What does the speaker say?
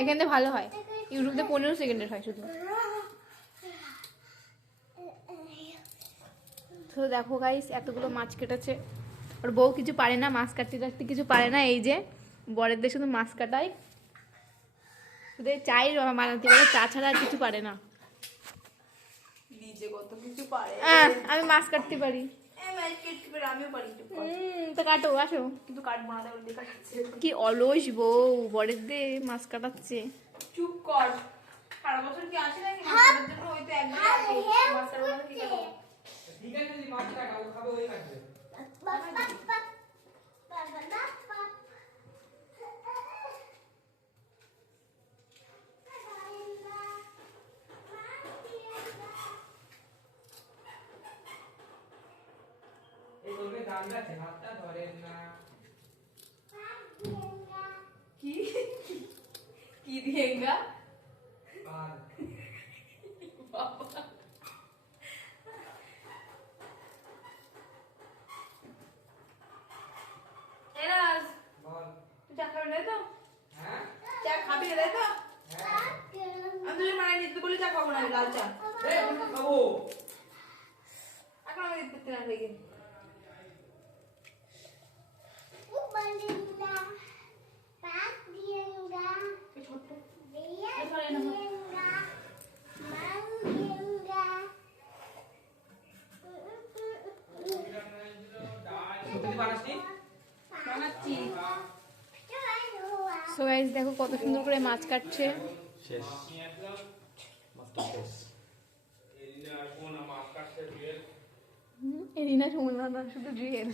এখান থেকে ভালো হয়, ইউটিউবে 15 সেকেন্ডের হয় শুধু। তো দেখো গাইস, এতগুলো মাছ কেটেছে। ওর বউ কিছু পারে না, মাছ কাটতে কাটতে কিছু পারে না। এই যে বরেদের শুধু মাছ কাটাই, শুধু চাই বানাতে পারে, চা ছাড়া আর কিছু পারে না। কত কিছু পারে। আমি মাছ কাটতে পারি। আমিও পারি। তো কাটো, আসো। কিন্তু কাটবো না, দেখো দেখাচ্ছে। কি অলস বউ, বরের দিয়ে মাছ কাটাচ্ছে। চুপ কর। সারা বছর কি আসে নাকি মাছ কাটার জন্য? ওই তো একদিন আসে মাছ কাটার জন্য। কি কাটবো? ঠিক আছে, যদি মাছ কাটা ও খাবে, ওই কাটবে। এই তোকে দাম আছে, হাতটা ধরেন না। কি কি দিয়েগা? আর বাবা এরাজ বল, তুই চা খাবি না তো? হ্যাঁ, চা খাবি না তো? হ্যাঁ, আমি তুই মানাই নিতে বলি চা খাবো না, লাল চা। এই আমি খাবো। এখন আমি দিতে না হয়ে গেছে। সো গাইস দেখো কত সুন্দর করে মাছ কাটছে। শেষ, মাছটা শেষ। এরিনা সময় না, শুধু জুয়েল।